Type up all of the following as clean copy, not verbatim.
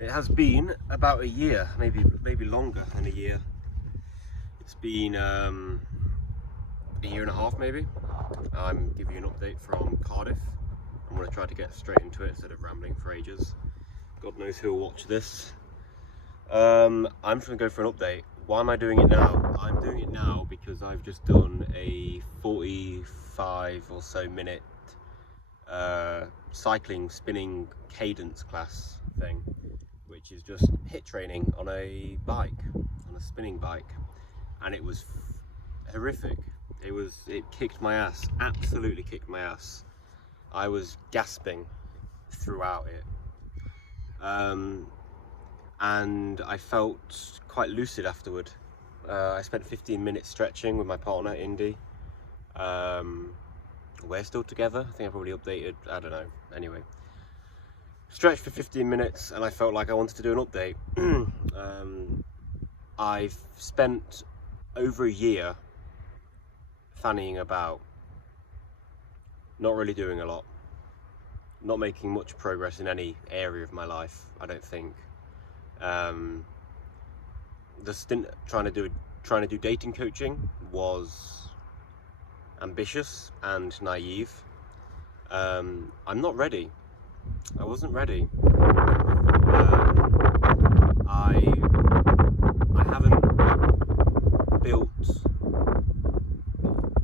It has been about a year, maybe longer than a year. It's been a year and a half maybe. I'm giving you an update from Cardiff. I'm going to try to get straight into it instead of rambling for ages. God knows who will watch this. I'm just going to go for an update. Why am I doing it now? I'm doing it now because I've just done a 45 or so minute cycling spinning cadence class thing, which is just HIIT training on a bike, on a spinning bike, and it was horrific. It kicked my ass, absolutely kicked my ass. I was gasping throughout it, and I felt quite lucid afterward. I spent 15 minutes stretching with my partner Indy. We're still together. I think I probably updated, I don't know. Anyway, stretched for 15 minutes and I felt like I wanted to do an update. I've spent over a year fannying about, not really doing a lot, not making much progress in any area of my life, I don't think. The stint trying to do dating coaching was ambitious and naive. I'm not ready. I wasn't ready.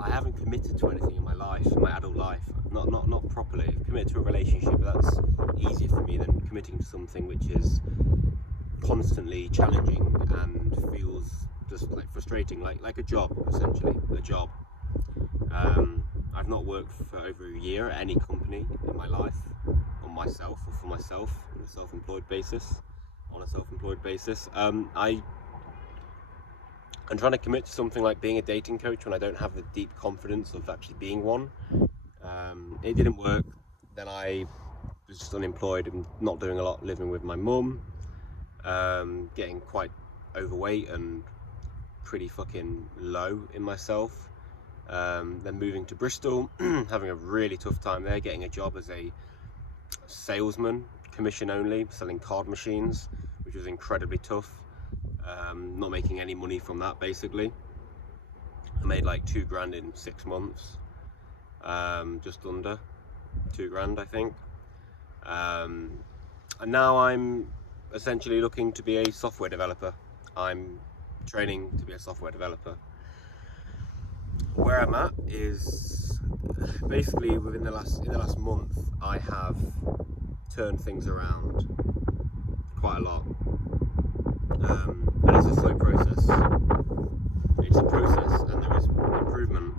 I haven't committed to anything in my life, in my adult life. Not properly. I've committed to a relationship, but that's easier for me than committing to something which is constantly challenging and feels just like frustrating, like a job, essentially, a job. I've not worked for over a year at any company in my life, on myself or for myself, on a self-employed basis. I'm trying to commit to something like being a dating coach when I don't have the deep confidence of actually being one. It didn't work. Then I was just unemployed and not doing a lot, living with my mum, getting quite overweight and pretty fucking low in myself. Then moving to Bristol, having a really tough time there, getting a job as a salesman, commission only, selling card machines, which was incredibly tough. Not making any money from that, basically. I made like £2,000 in 6 months, just under £2,000, I think. And now I'm essentially looking to be a software developer. I'm training to be a software developer. Where I'm at is basically in the last month I have turned things around quite a lot, and it's a slow process. It's a process, and there is improvement,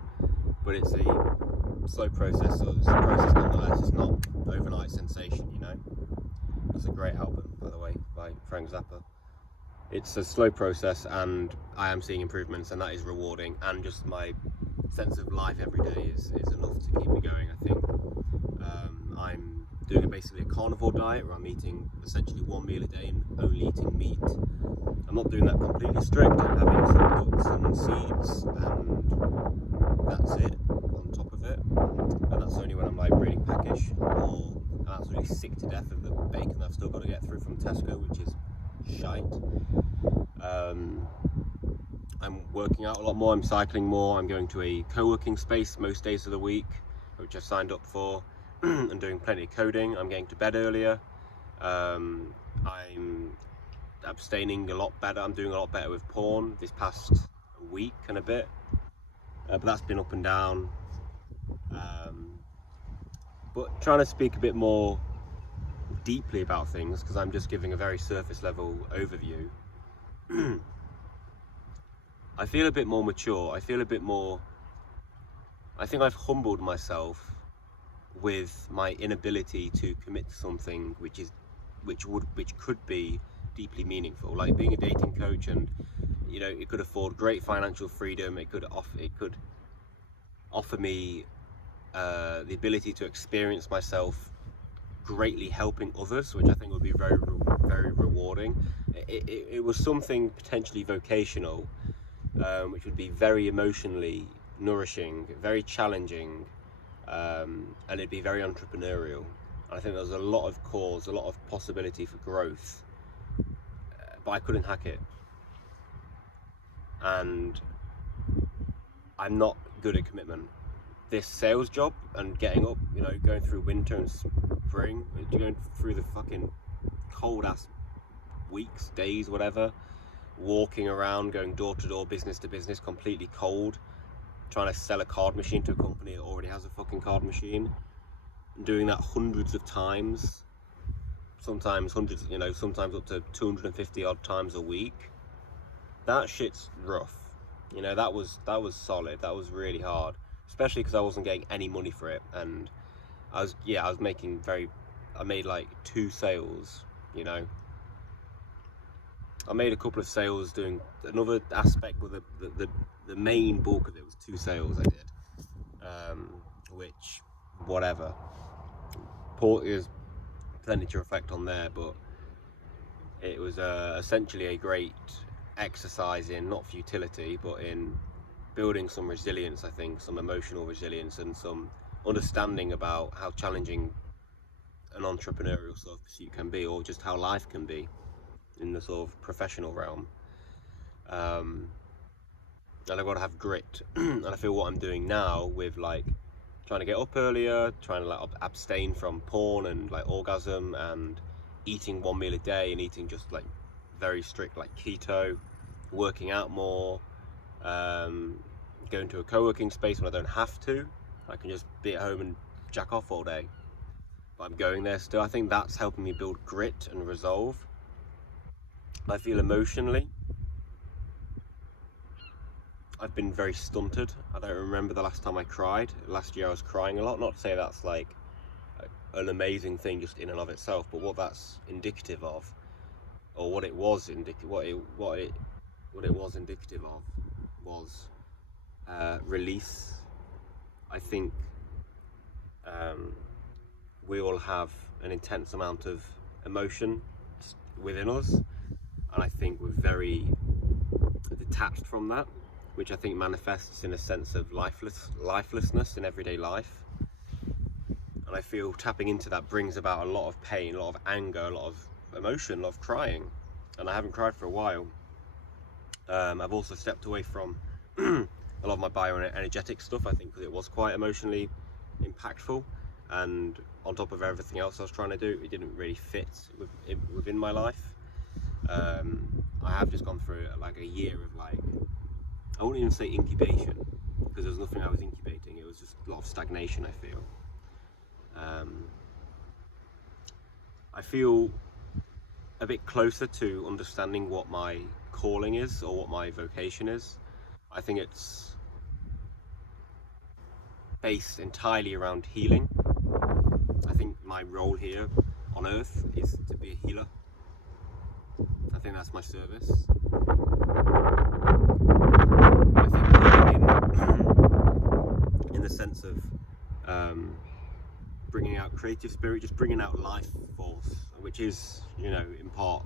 but it's a slow process. So it's a process nonetheless. It's not overnight sensation, you know. That's a great album, by the way, by Frank Zappa. It's a slow process, and I am seeing improvements, and that is rewarding. And just my sense of life every day is enough to keep me going, I think. I'm doing basically a carnivore diet where I'm eating essentially one meal a day and only eating meat. I'm not doing that completely strict. I'm having some nuts and seeds, and that's it on top of it. And that's only when I'm like really peckish or I'm absolutely sick to death of the bacon I've still got to get through from Tesco, which is shite. I'm working out a lot more, I'm cycling more, I'm going to a co-working space most days of the week, which I've signed up for, and doing plenty of coding. I'm getting to bed earlier. I'm abstaining a lot better. I'm doing a lot better with porn this past week and a bit, but that's been up and down. But trying to speak a bit more deeply about things, because I'm just giving a very surface level overview. I feel a bit more mature. I think I've humbled myself with my inability to commit to something which could be deeply meaningful, like being a dating coach. And you know, it could afford great financial freedom. It could offer me the ability to experience myself greatly helping others, which I think would be very, very rewarding. It was something potentially vocational, which would be very emotionally nourishing, very challenging, and it'd be very entrepreneurial. And I think there's a lot of cause, a lot of possibility for growth but I couldn't hack it. And I'm not good at commitment. This sales job and getting up, you know, going through winter and spring, going through the fucking cold ass weeks, days, whatever, walking around, going door to door, business to business, completely cold, trying to sell a card machine to a company that already has a fucking card machine, and doing that hundreds of times, sometimes hundreds, you know, sometimes up to 250 odd times a week. That shit's rough. You know, that was solid. That was really hard, especially because I wasn't getting any money for it, and I made like 2 sales, you know. I made a couple of sales doing another aspect, but the main bulk of it was 2 sales I did, which, whatever, is plenty to reflect on there, but it was essentially a great exercise in not futility, but in building some resilience, I think, some emotional resilience and some understanding about how challenging an entrepreneurial sort of pursuit can be, or just how life can be in the sort of professional realm. And I've got to have grit. And I feel what I'm doing now with like trying to get up earlier, trying to like abstain from porn and like orgasm, and eating 1 meal a day, and eating just like very strict like keto, working out more, going to a co-working space when I don't have to. I can just be at home and jack off all day, but I'm going there still. I think that's helping me build grit and resolve. I feel emotionally I've been very stunted. I don't remember the last time I cried. Last year I was crying a lot. Not to say that's like an amazing thing just in and of itself, but what that's indicative of, or what it was indicative of, was release. I think we all have an intense amount of emotion within us, and I think we're very detached from that, which I think manifests in a sense of lifelessness in everyday life. And I feel tapping into that brings about a lot of pain, a lot of anger, a lot of emotion, a lot of crying, and I haven't cried for a while. I've also stepped away from a lot of my bioenergetic stuff, I think, because it was quite emotionally impactful, and on top of everything else I was trying to do, it didn't really fit within my life. I have just gone through like a year of like, I wouldn't even say incubation, because there's nothing I was incubating, it was just a lot of stagnation, I feel. I feel a bit closer to understanding what my calling is, or what my vocation is. I think it's based entirely around healing. I think my role here on Earth is to be a healer. I think that's my service. I think healing in the sense of bringing out creative spirit, just bringing out life force, which is, you know, in part,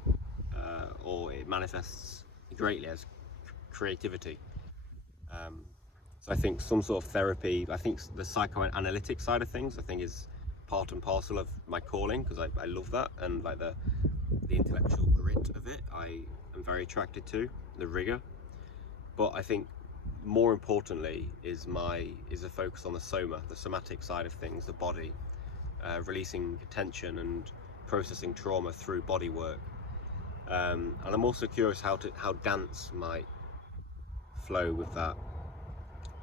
or it manifests greatly as creativity. So I think some sort of therapy, I think the psychoanalytic side of things, I think is part and parcel of my calling, because I love that, and like the intellectual grit of it, I am very attracted to, the rigor. But I think more importantly is a focus on the soma, the somatic side of things, the body, releasing tension and processing trauma through body work. And I'm also curious how dance might flow with that,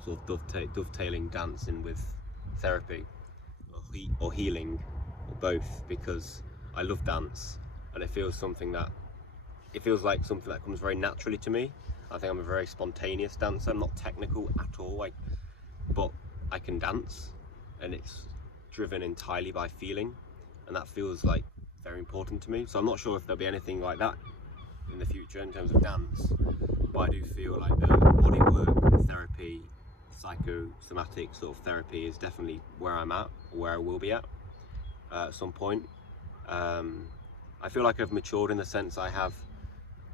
sort of dovetailing dance in with therapy, or healing, or both, because I love dance, and it feels like something that comes very naturally to me. I think I'm a very spontaneous dancer. I'm not technical at all, but I can dance, and it's driven entirely by feeling, and that feels like very important to me. So I'm not sure if there'll be anything like that in the future in terms of dance, but I do feel like the body work, therapy, psychosomatic sort of therapy is definitely where I'm at, or where I will be at some point. I feel like I've matured in the sense I have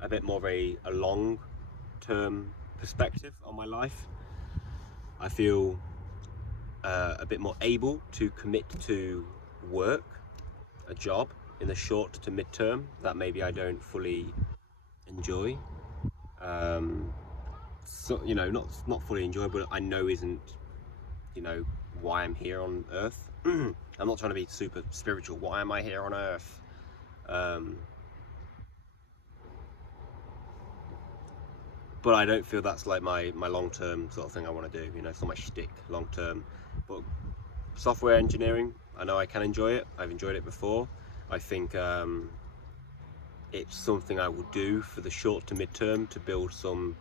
a bit more of a long-term perspective on my life. I feel a bit more able to commit to work, a job, in the short to mid-term that maybe I don't fully enjoy. So not fully enjoy, but I know isn't why I'm here on Earth. I'm not trying to be super spiritual. Why am I here on Earth? Um, but I don't feel that's like my long-term sort of thing I want to do. It's not my shtick long-term. But software engineering, I know I can enjoy it. I've enjoyed it before. I think it's something I will do for the short to mid-term to build some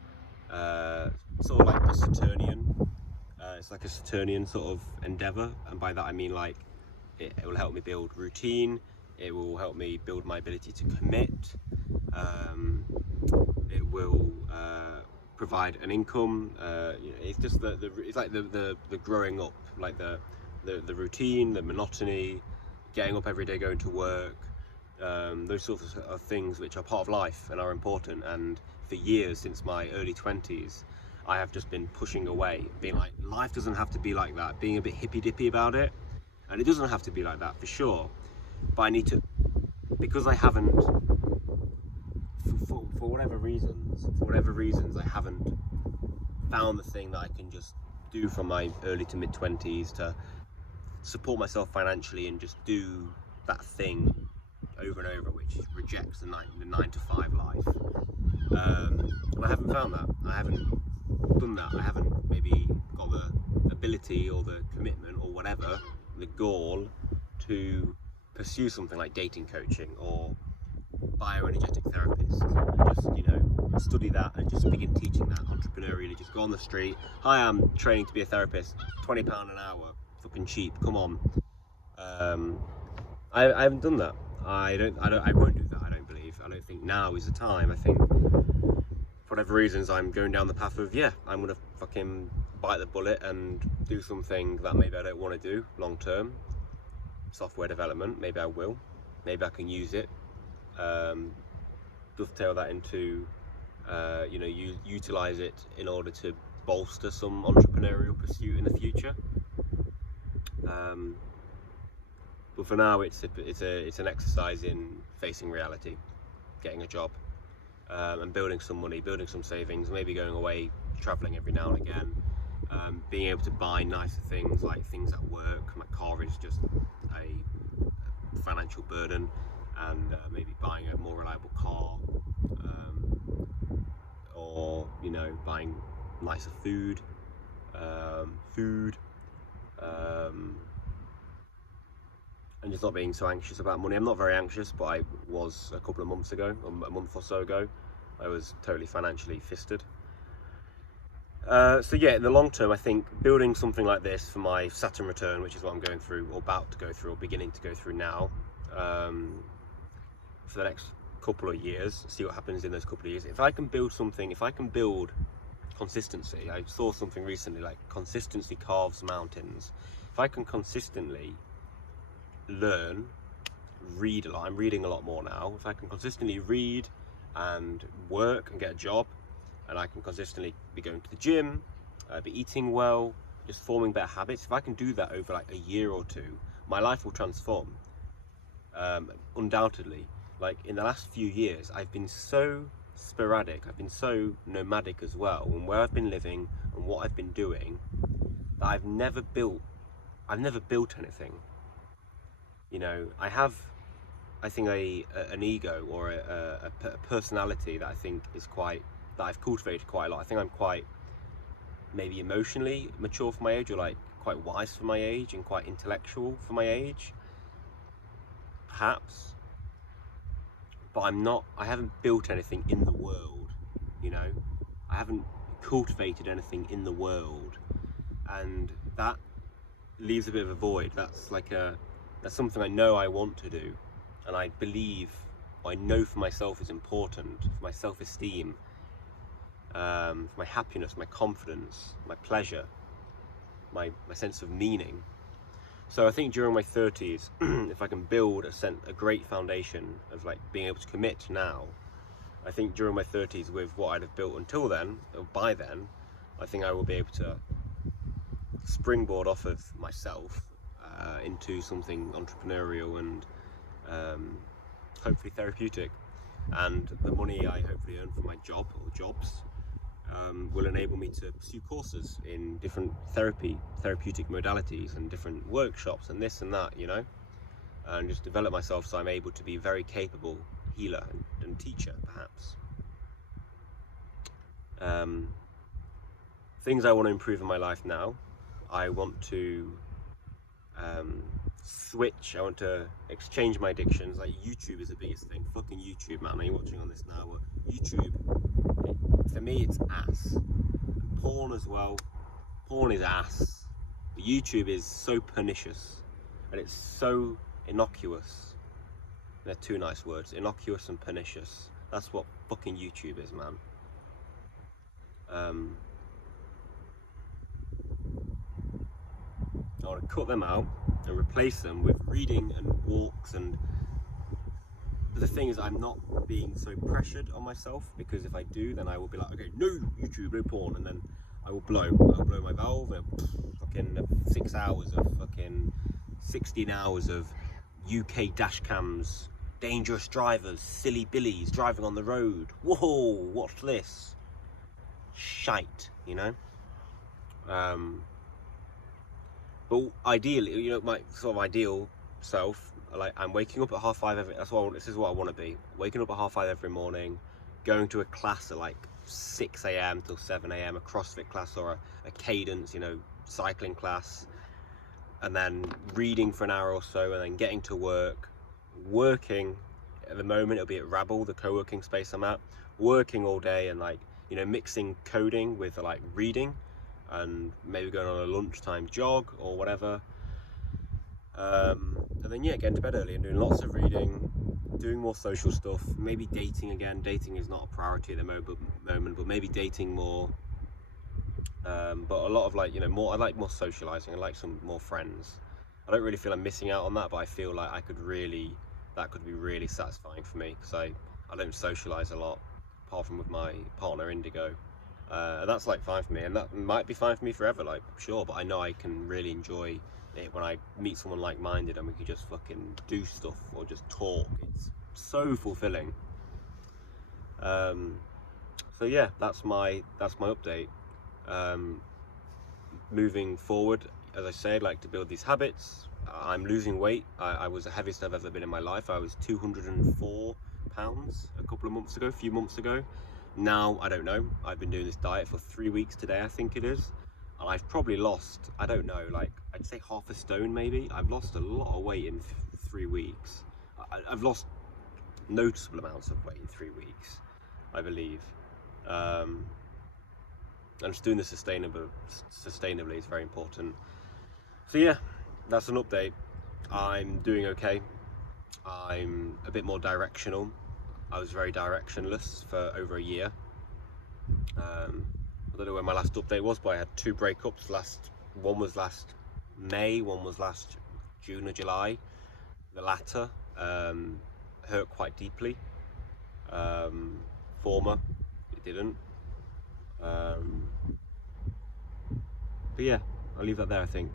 sort of like a Saturnian. It's like a Saturnian sort of endeavor, and by that I mean like it will help me build routine. It will help me build my ability to commit. It will provide an income. It's just it's like the growing up, like the routine, the monotony, getting up every day, going to work. Those sorts of things which are part of life and are important. And for years, since my early 20s, I have just been pushing away, being like, life doesn't have to be like that, being a bit hippy dippy about it. And it doesn't have to be like that for sure. But I need to, because I haven't, for whatever reasons, I haven't found the thing that I can just do from my early to mid 20s to support myself financially and just do that thing over and over, which rejects the 9 to 5 life. And I haven't found that. I haven't done that. I haven't maybe got the ability or the commitment or whatever, the goal to pursue something like dating coaching or bioenergetic therapist, and just study that and just begin teaching that entrepreneurially. Just go on the street. Hi, I'm training to be a therapist. £20 an hour, fucking cheap. Come on. I haven't done that. I won't do that. I don't believe. I don't think now is the time. I think for whatever reasons I'm going down the path of I'm gonna fucking bite the bullet and do something that maybe I don't want to do long term. Software development. Maybe I will. Maybe I can use it. Dovetail that into utilize it in order to bolster some entrepreneurial pursuit in the future. But for now, it's an exercise in facing reality, getting a job, and building some money, building some savings, maybe going away, traveling every now and again, being able to buy nicer things like things at work. My car is just a financial burden, and maybe buying a more reliable car, or buying nicer food, and just not being so anxious about money. I'm not very anxious, but I was a couple of months ago, a month or so ago. I was totally financially fisted. So in the long term, I think building something like this for my Saturn return, which is what I'm going through, or about to go through, or beginning to go through now, for the next couple of years, see what happens in those couple of years. If I can build something, if I can build consistency, I saw something recently like consistency carves mountains. If I can consistently learn, read a lot, I'm reading a lot more now. If I can consistently read and work and get a job, and I can consistently be going to the gym, be eating well, just forming better habits, if I can do that over like a year or two, my life will transform. Undoubtedly. Like in the last few years, I've been so sporadic, I've been so nomadic as well, and where I've been living and what I've been doing, that I've never built anything. I have, I think, an ego or a personality that I think that I've cultivated quite a lot. I think I'm quite maybe emotionally mature for my age, or like quite wise for my age, and quite intellectual for my age, perhaps. But I haven't built anything in the world, I haven't cultivated anything in the world, and that leaves a bit of a void. That's something I know I want to do, and I know for myself is important, for my self-esteem, for my happiness, my confidence, my pleasure, my sense of meaning. So I think during my 30s, if I can build a great foundation of like being able to commit now, I think during my 30s with what I'd have built until then, or by then, I think I will be able to springboard off of myself into something entrepreneurial and hopefully therapeutic. and the money I hopefully earn from my job or jobs will enable me to pursue courses in different therapeutic modalities and different workshops and this and that, you know, and just develop myself so I'm able to be a very capable healer and teacher, perhaps. Things I want to improve in my life now. I want to switch. I want to exchange my addictions. Like YouTube is the biggest thing. Fucking YouTube, man. Are you watching on this now? But YouTube, for me, it's ass. And porn as well. Porn is ass. But YouTube is so pernicious, and it's so innocuous. They're two nice words: innocuous and pernicious. That's what fucking YouTube is, man. I want to cut them out and replace them with reading and walks. And but the thing is, I'm not being so pressured on myself, because if I do, then I will be like, okay, no YouTube, no porn, and then I'll blow my valve, and fucking 6 hours of fucking 16 hours of UK dash cams, dangerous drivers, silly billies driving on the road. Whoa, what's this? Shite, you know. But ideally, you know, my sort of ideal self, like, I'm waking up at 5:30 every. This is what I want to be. Waking up at 5:30 every morning, going to a class at like 6 a.m. till 7 a.m. a CrossFit class or a cadence, you know, cycling class, and then reading for an hour or so, and then getting to work, working. At the moment, it'll be at Rabble, the co-working space I'm at, working all day, and like, you know, mixing coding with like reading, and maybe going on a lunchtime jog or whatever, and then yeah, getting to bed early and doing lots of reading, doing more social stuff, maybe dating again. Dating is not a priority at the moment, but maybe dating more, but a lot of, like, you know, more. I like more socializing. I like some more friends. I don't really feel I'm missing out on that, but I feel like that could be really satisfying for me, because I don't socialize a lot, apart from with my partner Indigo. That's like fine for me, and that might be fine for me forever, like, sure, but I know I can really enjoy it when I meet someone like-minded and we can just fucking do stuff or just talk. It's so fulfilling. So yeah, that's my update. Moving forward, as I said, like, to build these habits. I'm losing weight. I was the heaviest I've ever been in my life. I was 204 pounds a few months ago. Now, I don't know. I've been doing this diet for 3 weeks today, I think it is. And I've probably lost, I don't know, like, I'd say half a stone maybe. I've lost a lot of weight in 3 weeks. I've lost noticeable amounts of weight in 3 weeks, I believe. I'm just doing this sustainably is very important. So yeah, that's an update. I'm doing okay. I'm a bit more directional. I was very directionless for over a year. I don't know when my last update was, but I had 2 breakups. One was last May, one was last June or July. The latter hurt quite deeply. Former, it didn't. But yeah, I'll leave that there, I think.